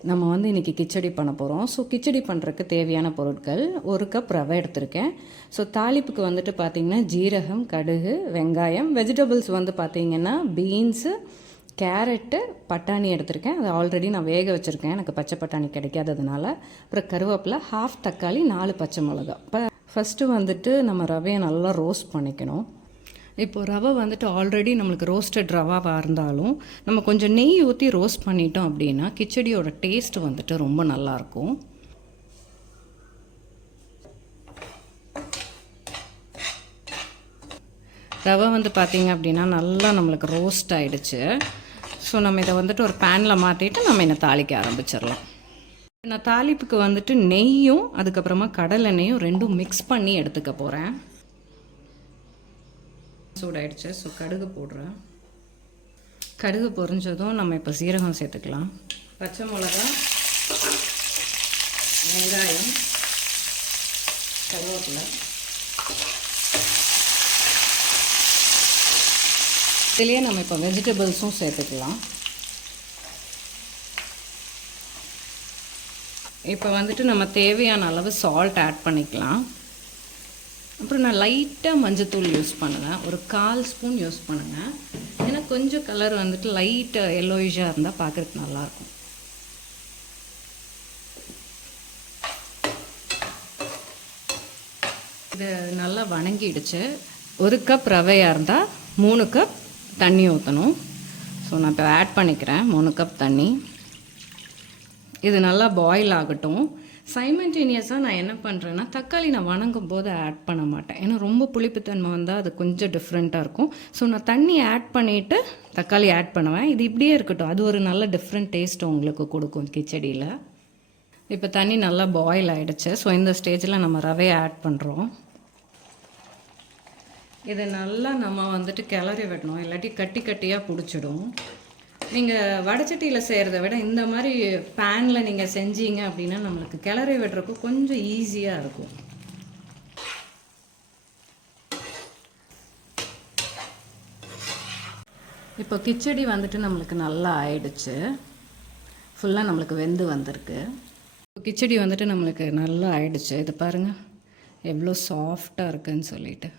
நம்ம வந்து இன்றைக்கி கிச்சடி பண்ண போகிறோம். ஸோ கிச்சடி பண்ணுறதுக்கு தேவையான பொருட்கள் 1 கப் ரவை எடுத்திருக்கேன். ஸோ தாளிப்புக்கு வந்துட்டு பார்த்திங்கன்னா ஜீரகம், கடுகு, வெங்காயம், வெஜிடபிள்ஸ் வந்து பார்த்திங்கன்னா பீன்ஸு, கேரட்டு, பட்டாணி எடுத்திருக்கேன். அது ஆல்ரெடி நான் வேக வச்சுருக்கேன், எனக்கு பச்சை பட்டாணி கிடைக்காததுனால. அப்புறம் கருவேப்பிலை, ஹாஃப் தக்காளி, 4 பச்சை மிளகா. இப்போ ஃபஸ்ட்டு வந்துட்டு நம்ம ரவையை நல்லா ரோஸ்ட் பண்ணிக்கணும். இப்போது ரவை வந்துட்டு ஆல்ரெடி நம்மளுக்கு ரோஸ்டட் ரவாவாக இருந்தாலும் நம்ம கொஞ்சம் நெய் ஊற்றி ரோஸ்ட் பண்ணிட்டோம் அப்படின்னா கிச்சடியோட டேஸ்ட் வந்துட்டு ரொம்ப நல்லாயிருக்கும். ரவை வந்து பார்த்திங்க அப்படின்னா நல்லா நம்மளுக்கு ரோஸ்ட் ஆகிடுச்சு. ஸோ நம்ம இதை வந்துட்டு ஒரு பேனில் மாற்றிட்டு நம்ம இதை தாளிக்க ஆரம்பிச்சிடலாம். நான் தாளிப்புக்கு வந்துட்டு நெய்யும் அதுக்கப்புறமா கடலெண்ணெயும் ரெண்டும் மிக்ஸ் பண்ணி எடுத்துக்க போகிறேன். சூடாயிடுச்சு. ஸோ கடுகு போடுறேன். கடுகு பொரிஞ்சதும் நம்ம இப்போ சீரகம் சேர்த்துக்கலாம். பச்சை மிளகா, வெங்காயம், கருவேப்பிலை. இதுலேயே நம்ம இப்போ வெஜிடபிள்ஸும் சேர்த்துக்கலாம். இப்போ வந்துட்டு நம்ம தேவையான அளவு சால்ட் ஆட் பண்ணிக்கலாம். அப்புறம் நான் லைட்டாக மஞ்சத்தூள் யூஸ் பண்ணுவேன், ஒரு 1/4 ஸ்பூன் யூஸ் பண்ணுங்கள். ஏன்னா கொஞ்சம் கலர் வந்துட்டு லைட்டாக எல்லோயிஷாக இருந்தால் பார்க்குறதுக்கு நல்லாயிருக்கும். இது நல்லா வணங்கிடுச்சு. 1 கப் ரவையாக இருந்தால் 3 கப் தண்ணி ஊற்றணும். ஸோ நான் இப்போ ஆட் பண்ணிக்கிறேன் 3 கப் தண்ணி. இது நல்லா பாயில் ஆகட்டும். சைமல்டேனியஸாக நான் என்ன பண்ணுறேன்னா தக்காளி நான் வணங்கும் போது ஆட் பண்ண மாட்டேன், ஏன்னா ரொம்ப புளிப்புத்தன்மை வந்தால் அது கொஞ்சம் டிஃப்ரெண்ட்டாக இருக்கும். ஸோ நான் தண்ணி ஆட் பண்ணிவிட்டு தக்காளி ஆட் பண்ணுவேன். இது இப்படியே இருக்கட்டும், அது ஒரு நல்ல டிஃப்ரெண்ட் டேஸ்ட் உங்களுக்கு கொடுக்கும் கிச்சடியில். இப்போ தண்ணி நல்லா பாயில் ஆகிடுச்சு. ஸோ இந்த ஸ்டேஜில் நம்ம ரவையை ஆட் பண்ணுறோம். இதை நல்லா நம்ம வந்துட்டு கிளறி விடணும், இல்லாட்டி கட்டி கட்டியாக பிடிச்சிடும். நீங்கள் வடைச்சட்டியில் செய்கிறத விட இந்த மாதிரி பேனில் நீங்கள் செஞ்சீங்க அப்படின்னா நம்மளுக்கு கிளறி விடுறப்போ கொஞ்சம் ஈஸியாக இருக்கும். இப்போ கிச்சடி வந்துட்டு நம்மளுக்கு நல்லா ஆயிடுச்சு. ஃபுல்லாக நம்மளுக்கு வெந்து வந்திருக்கு. கிச்சடி வந்துட்டு நம்மளுக்கு நல்லா ஆயிடுச்சு. இது பாருங்கள் எவ்வளோ சாஃப்டாக இருக்குதுன்னு சொல்லிட்டு.